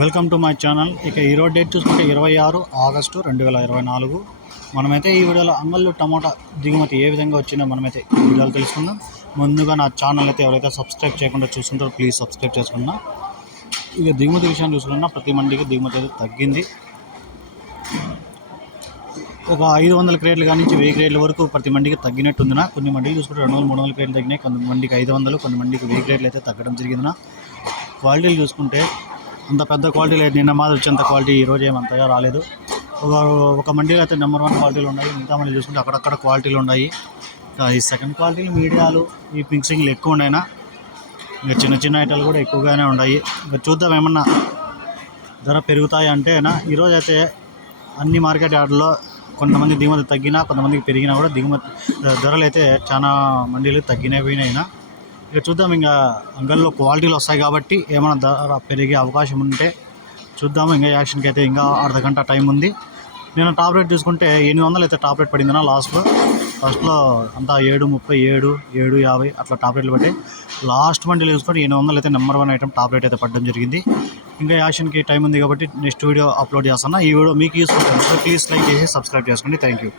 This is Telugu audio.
వెల్కమ్ టు మై ఛానల్ ఇక ఈరోజు డేట్ చూసుకుంటే ఇరవై ఆరు ఆగస్టు రెండు వేల ఇరవై నాలుగు. మనమైతే ఈ వీడియోలో అంగళ్ళు టమాటా దిగుమతి ఏ విధంగా వచ్చిందో మనమైతే ఈ వీడియోలో తెలుసుకుందాం. ముందుగా నా ఛానల్ అయితే ఎవరైతే సబ్స్క్రైబ్ చేయకుండా చూస్తుంటారో ప్లీజ్ సబ్స్క్రైబ్ చేసుకున్నా. ఇక దిగుమతి విషయం చూసుకున్నా ప్రతి మండికి దిగుమతి అయితే తగ్గింది. ఒక ఐదు వందల క్రేట్లు కానీ నుంచి వెయ్యి క్రేట్ల వరకు ప్రతి మండికి తగ్గినట్టుందినా. కొన్ని మండీలు చూసుకుంటే రెండు వందలు మూడు వందల క్రేట్లు తగ్గినాయి. కొన్ని మందికి ఐదు వందలు కొన్ని మందికి వెయ్యి క్రేట్లు అయితే తగ్గడం జరిగిందినా. క్వాలిటీలు చూసుకుంటే అంత పెద్ద క్వాలిటీ లేదు. నిన్న మాది వచ్చేంత క్వాలిటీ ఈ రోజు ఏమంతగా రాలేదు. ఒక ఒక మండీలో అయితే నెంబర్ వన్ క్వాలిటీలు ఉన్నాయి. మిగతా మండీలు చూసుకుంటే అక్కడక్కడ క్వాలిటీలు ఉన్నాయి. ఈ సెకండ్ క్వాలిటీలు మీడియాలు ఈ మిక్సింగ్లు ఎక్కువ ఉన్నాయినా. ఇంకా చిన్న చిన్న ఐటాలు కూడా ఎక్కువగానే ఉన్నాయి. ఇంకా చూద్దాం ఏమన్నా ధర పెరుగుతాయి అంటేనా. ఈరోజు అయితే అన్ని మార్కెట్ యార్డుల్లో కొంతమంది దిగుమతి తగ్గినా కొంతమందికి పెరిగినా కూడా దిగుమతి ధరలు అయితే చాలా మండీలు తగ్గినవి అయినా ఇక చూద్దాం ఇంకా అంగల్లో క్వాలిటీలు వస్తాయి కాబట్టి ఏమైనా ధర పెరిగే అవకాశం ఉంటే చూద్దాము ఇంకా యాక్షన్కి అయితే ఇంకా అర్ధ గంట టైం ఉంది. నేను టాప్ రేట్ చూసుకుంటే ఎనిమిది వందలు అయితే టాప్ రేట్ పడిందినా లాస్ట్లో ఫస్ట్లో అంతా ఏడు ముప్పై ఏడు ఏడు యాభై అట్లా టాప్ రేట్లు లాస్ట్ మండీలో చూసుకుంటే ఎనిమిది వందలు అయితే number one item top rate అయితే పడడం జరిగింది. ఇంకా యాక్షన్కి టైం ఉంది కాబట్టి నెక్స్ట్ వీడియో అప్లోడ్ చేస్తాను. ఈ వీడియో మీకు యూస్ఫుల్ ప్లీజ్ లైక్ చేసి సబ్స్క్రైబ్ చేసుకోండి. Thank you.